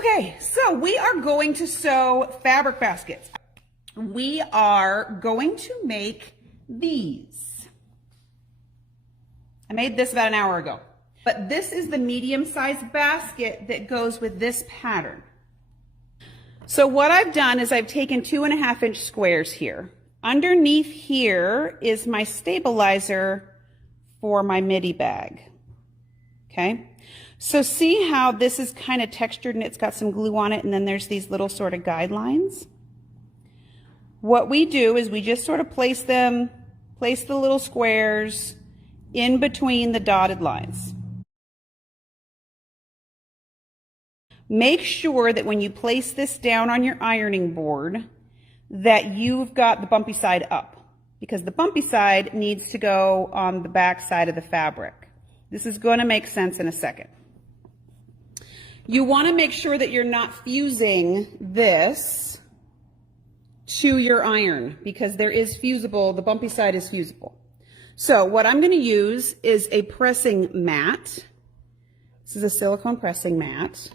Okay, so we are going to sew fabric baskets. We are going to make these. I made this about an hour ago, but this is the medium-sized basket that goes with this pattern. So what I've done is I've taken 2.5-inch squares here. Underneath here is my stabilizer for my midi bag. Okay, so see how this is kind of textured and it's got some glue on it, and then there's these little sort of guidelines. What we do is we just sort of place the little squares in between the dotted lines. Make sure that when you place this down on your ironing board that you've got the bumpy side up, because the bumpy side needs to go on the back side of the fabric. This is going to make sense in a second. You want to make sure that you're not fusing this to your iron, because there is fusible, the bumpy side is fusible. So what I'm going to use is a pressing mat. This is a silicone pressing mat.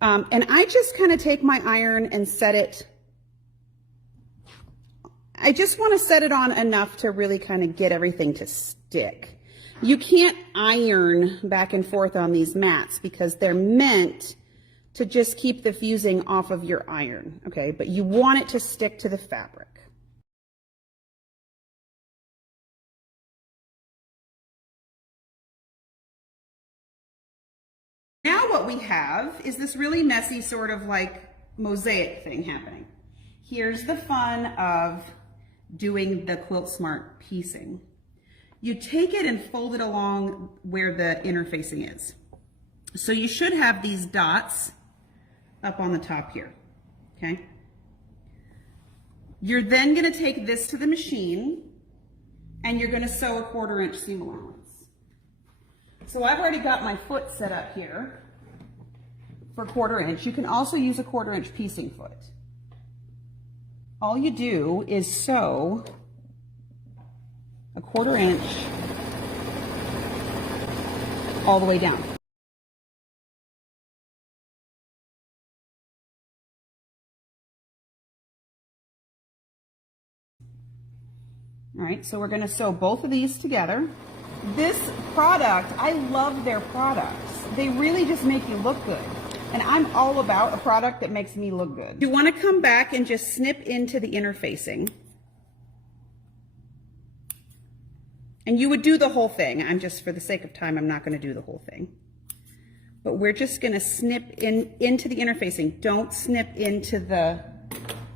And I just kind of take my iron and set it. I just want to set it on enough to really kind of get everything to stick. You can't iron back and forth on these mats because they're meant to just keep the fusing off of your iron, okay? But you want it to stick to the fabric. Now what we have is this really messy sort of like mosaic thing happening. Here's the fun of doing the Quilt Smart piecing. You take it and fold it along where the interfacing is. So you should have these dots up on the top here, okay? You're then going to take this to the machine and you're going to sew a 1/4-inch seam allowance. So I've already got my foot set up here for 1/4-inch. You can also use a 1/4-inch piecing foot. All you do is sew a 1/4-inch all the way down. All right, so we're going to sew both of these together. This product, I love their products. They really just make you look good. And I'm all about a product that makes me look good. You want to come back and just snip into the interfacing. And you would do the whole thing. I'm just, for the sake of time, I'm not going to do the whole thing. But we're just going to snip into the interfacing. Don't snip into the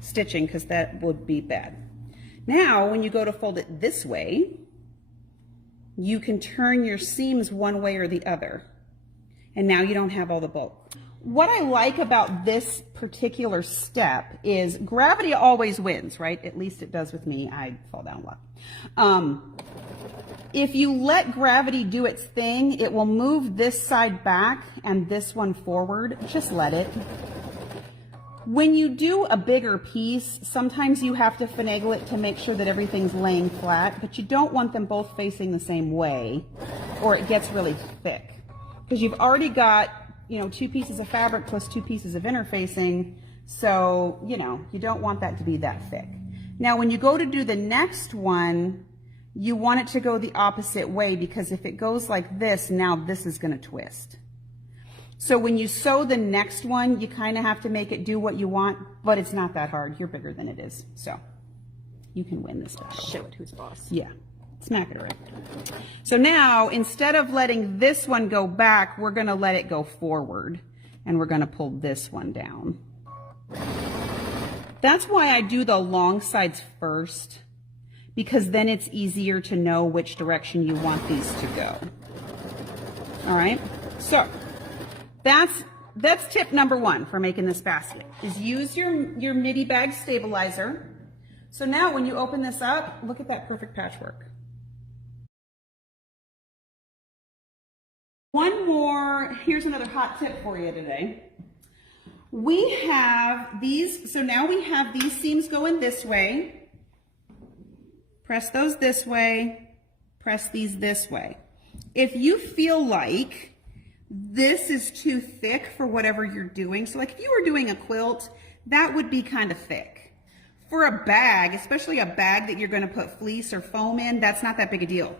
stitching because that would be bad. Now, when you go to fold it this way, you can turn your seams one way or the other. And now you don't have all the bulk. What I like about this particular step is gravity always wins, right? At least it does with me. I fall down a lot. If you let gravity do its thing, it will move this side back and this one forward. Just let it. When you do a bigger piece, sometimes you have to finagle it to make sure that everything's laying flat, but you don't want them both facing the same way or it gets really thick. Because you've already got, 2 pieces of fabric plus 2 pieces of interfacing, so, you don't want that to be that thick. Now, when you go to do the next one, you want it to go the opposite way, because if it goes like this, now this is going to twist. So when you sew the next one, you kind of have to make it do what you want, but it's not that hard. You're bigger than it is, so you can win this battle. Show it who's boss. Yeah, smack it around. So now, instead of letting this one go back, we're going to let it go forward, and we're going to pull this one down. That's why I do the long sides first, because then it's easier to know which direction you want these to go. All right, so that's tip number 1 for making this basket, is use your midi bag stabilizer. So now when you open this up, look at that perfect patchwork. One more, here's another hot tip for you today. We have these, so now we have these seams going this way. Press those this way, press these this way. If you feel like This is too thick for whatever you're doing. So like if you were doing a quilt, that would be kind of thick. For a bag, especially a bag that you're going to put fleece or foam in, that's not that big a deal.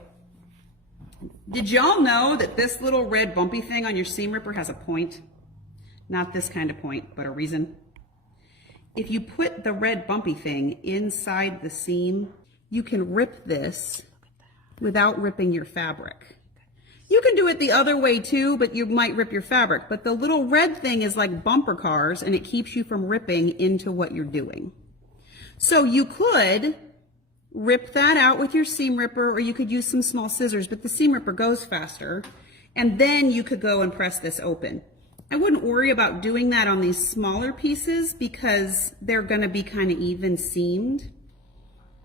Did y'all know that this little red bumpy thing on your seam ripper has a point? Not this kind of point, but a reason. If you put the red bumpy thing inside the seam, you can rip this without ripping your fabric. You can do it the other way too, but you might rip your fabric. But the little red thing is like bumper cars and it keeps you from ripping into what you're doing. So you could rip that out with your seam ripper, or you could use some small scissors, but the seam ripper goes faster. And then you could go and press this open. I wouldn't worry about doing that on these smaller pieces because they're gonna be kind of even seamed.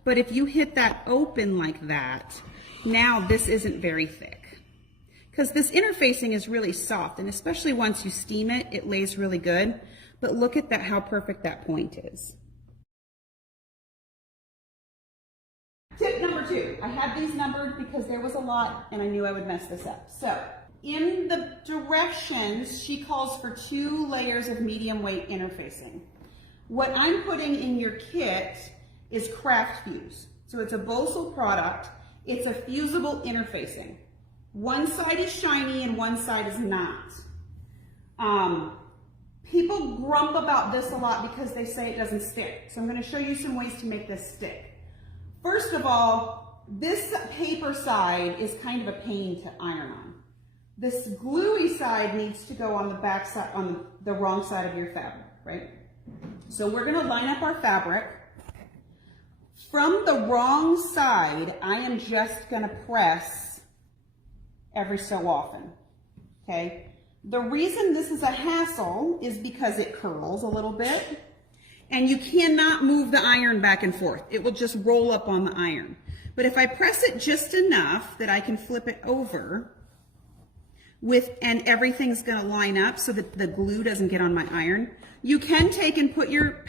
But if you hit that open like that, now this isn't very thick. Because this interfacing is really soft, and especially once you steam it, it lays really good. But look at that, how perfect that point is. Tip number 2, I had these numbered because there was a lot and I knew I would mess this up. So in the directions, she calls for 2 layers of medium weight interfacing. What I'm putting in your kit is Craft Fuse. So it's a Bosal product. It's a fusible interfacing. One side is shiny and one side is not. People grump about this a lot because they say it doesn't stick. So I'm going to show you some ways to make this stick. First of all, this paper side is kind of a pain to iron on. This gluey side needs to go on the back side, on the wrong side of your fabric, right? So we're going to line up our fabric. From the wrong side, I am just going to press every so often, okay? The reason this is a hassle is because it curls a little bit and you cannot move the iron back and forth. It will just roll up on the iron. But if I press it just enough that I can flip it over and everything's gonna line up so that the glue doesn't get on my iron, you can take and put your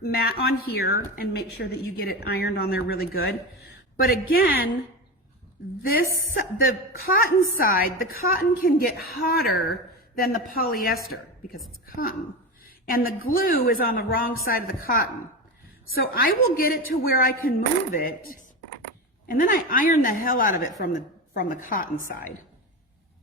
mat on here and make sure that you get it ironed on there really good. But again, the cotton side, the cotton can get hotter than the polyester because it's cotton. And the glue is on the wrong side of the cotton. So I will get it to where I can move it, and then I iron the hell out of it from the cotton side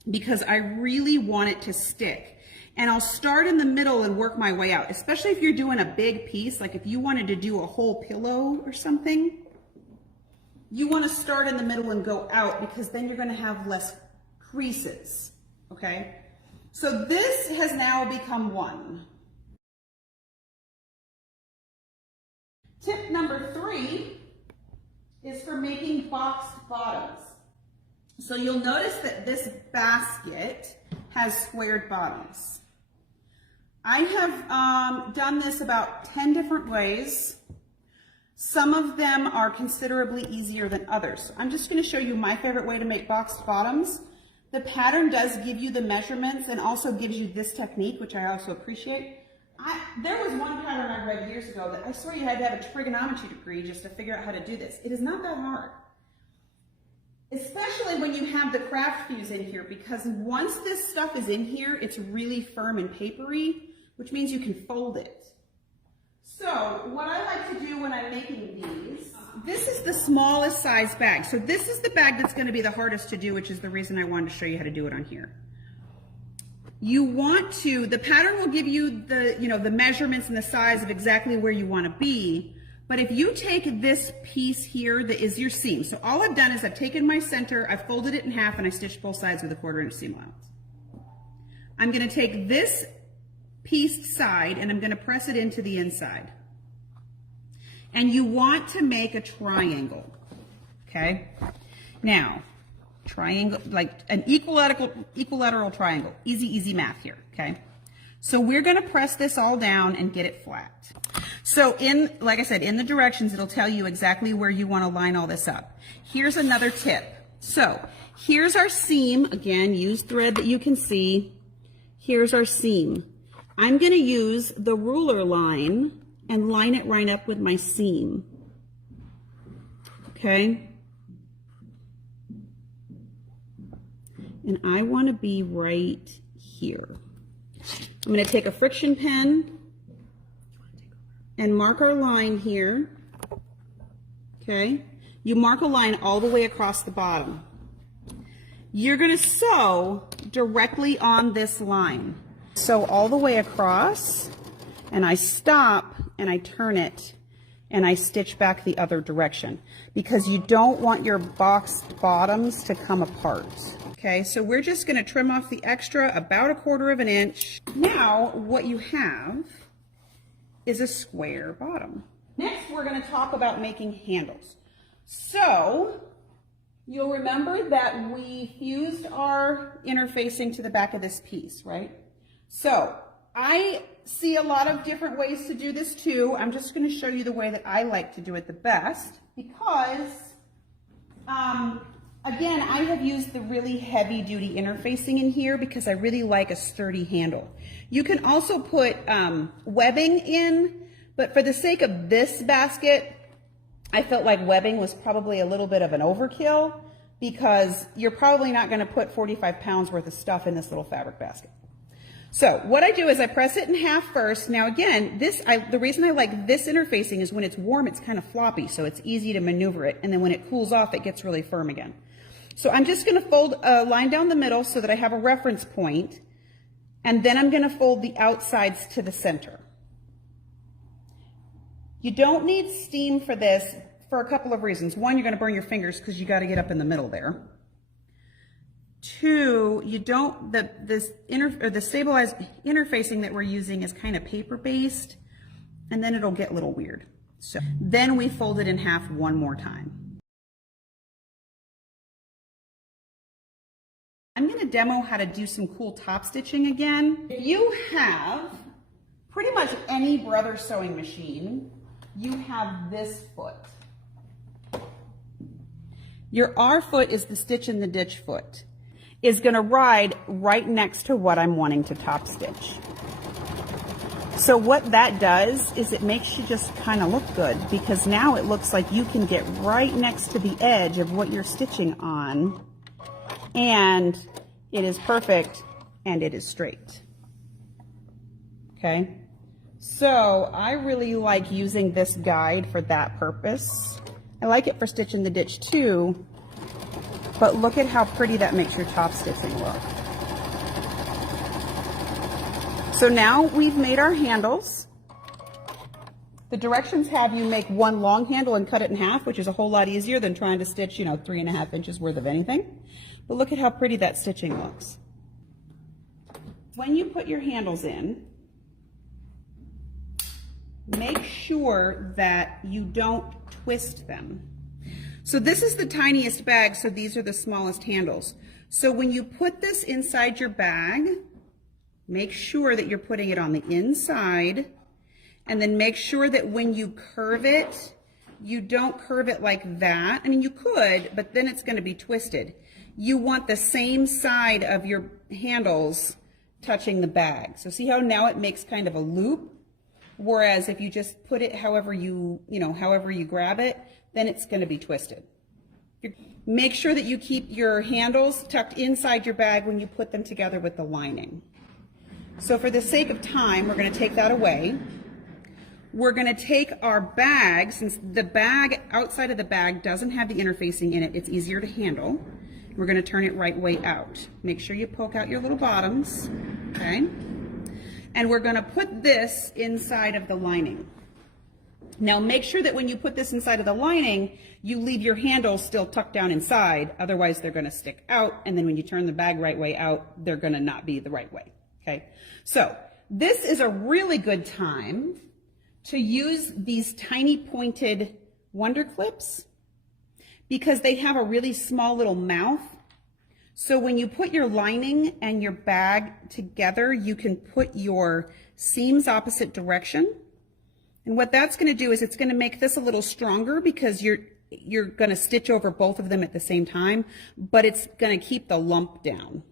because I really want it to stick. And I'll start in the middle and work my way out, especially if you're doing a big piece, like if you wanted to do a whole pillow or something. You want to start in the middle and go out because then you're going to have less creases, okay? So this has now become 1. Tip number 3 is for making boxed bottoms. So you'll notice that this basket has squared bottoms. I have done this about 10 different ways. Some of them are considerably easier than others. I'm just going to show you my favorite way to make boxed bottoms. The pattern does give you the measurements and also gives you this technique, which I also appreciate. There was one pattern I read years ago that I swear you had to have a trigonometry degree just to figure out how to do this. It is not that hard. Especially when you have the Craft Fuse in here, because once this stuff is in here, it's really firm and papery, which means you can fold it. So what I like to do when I'm making these, this is the smallest size bag. So this is the bag that's going to be the hardest to do, which is the reason I wanted to show you how to do it on here. You want to, the pattern will give you the measurements and the size of exactly where you want to be. But if you take this piece here that is your seam, so all I've done is I've taken my center, I've folded it in half, and I stitched both sides with a 1/4 inch seam allowance. I'm going to take this pieced side and I'm going to press it into the inside. And you want to make a triangle, okay? Now, triangle, like an equilateral triangle. Easy math here, okay? So we're going to press this all down and get it flat. So like I said, in the directions, it'll tell you exactly where you want to line all this up. Here's another tip. So here's our seam. Again, use thread that you can see. Here's our seam. I'm going to use the ruler line and line it right up with my seam. Okay? and I want to be right here. I'm going to take a friction pen and mark our line here. Okay, you mark a line all the way across the bottom. You're going to sew directly on this line. Sew all the way across, and I stop and I turn it and I stitch back the other direction because you don't want your boxed bottoms to come apart. Okay, so we're just going to trim off the extra about 1/4 of an inch. Now what you have is a square bottom. Next we're going to talk about making handles. So you'll remember that we fused our interfacing to the back of this piece, right? So I see a lot of different ways to do this too. I'm just going to show you the way that I like to do it the best because, again, I have used the really heavy duty interfacing in here because I really like a sturdy handle. You can also put webbing in, but for the sake of this basket, I felt like webbing was probably a little bit of an overkill because you're probably not going to put 45 pounds worth of stuff in this little fabric basket. So what I do is I press it in half first. Now again, the reason I like this interfacing is when it's warm, it's kind of floppy, so it's easy to maneuver it. And then when it cools off, it gets really firm again. So I'm just going to fold a line down the middle so that I have a reference point, and then I'm going to fold the outsides to the center. You don't need steam for this for a couple of reasons. One, you're going to burn your fingers because you got to get up in the middle there. Two, you don't, the stabilized interfacing that we're using is kind of paper based, and then it'll get a little weird. So then we fold it in half one more time. I'm going to demo how to do some cool top stitching again. If you have pretty much any Brother sewing machine, you have this foot. Your R foot is the stitch in the ditch foot. Is going to ride right next to what I'm wanting to top stitch. So what that does is it makes you just kind of look good because now it looks like you can get right next to the edge of what you're stitching on, and it is perfect and it is straight. Okay, so I really like using this guide for that purpose. I like it for stitching the ditch too, but look at how pretty that makes your top stitching look. So now we've made our handles. The directions have you make one long handle and cut it in half, which is a whole lot easier than trying to stitch, 3.5 inches worth of anything. But look at how pretty that stitching looks. When you put your handles in, make sure that you don't twist them. So this is the tiniest bag, so these are the smallest handles. So when you put this inside your bag, make sure that you're putting it on the inside, and then make sure that when you curve it, you don't curve it like that. I mean, you could, but then it's going to be twisted. You want the same side of your handles touching the bag. So see how now it makes kind of a loop? Whereas if you just put it however you grab it, then it's going to be twisted. Make sure that you keep your handles tucked inside your bag when you put them together with the lining. So for the sake of time, we're going to take that away. We're going to take our bag, since the bag, outside of the bag doesn't have the interfacing in it, it's easier to handle. We're going to turn it right way out. Make sure you poke out your little bottoms, okay? And we're going to put this inside of the lining. Now make sure that when you put this inside of the lining, you leave your handles still tucked down inside, otherwise they're going to stick out, and then when you turn the bag right way out, they're going to not be the right way, okay? So this is a really good time to use these tiny pointed Wonder Clips because they have a really small little mouth. So when you put your lining and your bag together, you can put your seams opposite direction. And what that's going to do is it's going to make this a little stronger because you're going to stitch over both of them at the same time, but it's going to keep the lump down.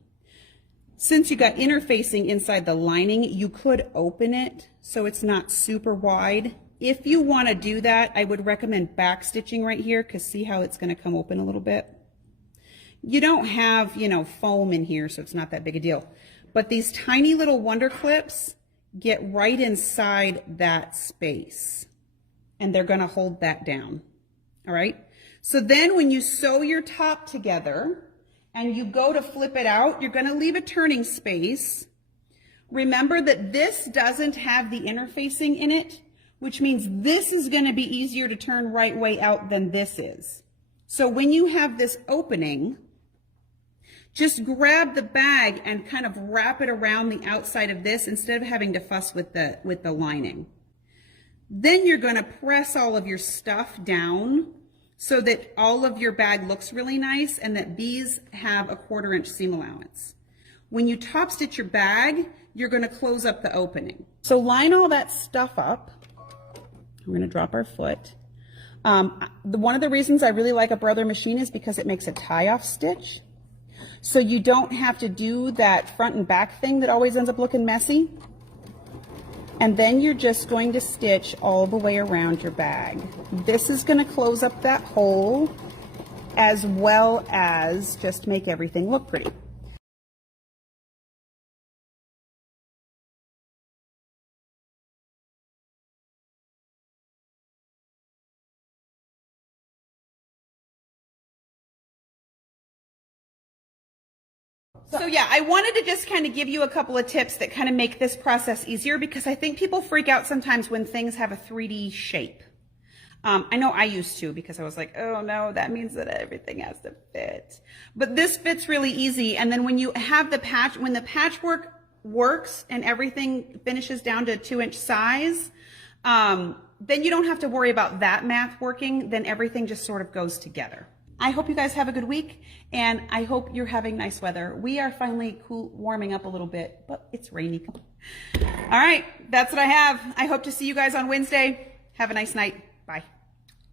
Since you got interfacing inside the lining, you could open it so it's not super wide. If you want to do that, I would recommend back stitching right here because see how it's going to come open a little bit? You don't have, you know, foam in here, so it's not that big a deal. But these tiny little Wonder Clips get right inside that space, and they're gonna hold that down, all right? So then when you sew your top together and you go to flip it out, you're gonna leave a turning space. Remember that this doesn't have the interfacing in it, which means this is gonna be easier to turn right way out than this is. So when you have this opening, just grab the bag and kind of wrap it around the outside of this instead of having to fuss with the lining. Then you're gonna press all of your stuff down so that all of your bag looks really nice and that these have a 1/4 inch seam allowance. When you top stitch your bag, you're gonna close up the opening. So line all that stuff up. We're gonna drop our foot. One of the reasons I really like a Brother machine is because it makes a tie-off stitch. So you don't have to do that front and back thing that always ends up looking messy. And then you're just going to stitch all the way around your bag. This is going to close up that hole as well as just make everything look pretty. So yeah, I wanted to just kind of give you a couple of tips that kind of make this process easier, because I think people freak out sometimes when things have a 3D shape. I know I used to, because I was like, oh no, that means that everything has to fit. But this fits really easy. And then when you have the patch, when the patchwork works and everything finishes down to a 2-inch size, then you don't have to worry about that math working. Then everything just sort of goes together. I hope you guys have a good week, and I hope you're having nice weather. We are finally warming up a little bit, but it's rainy. All right, that's what I have. I hope to see you guys on Wednesday. Have a nice night. Bye.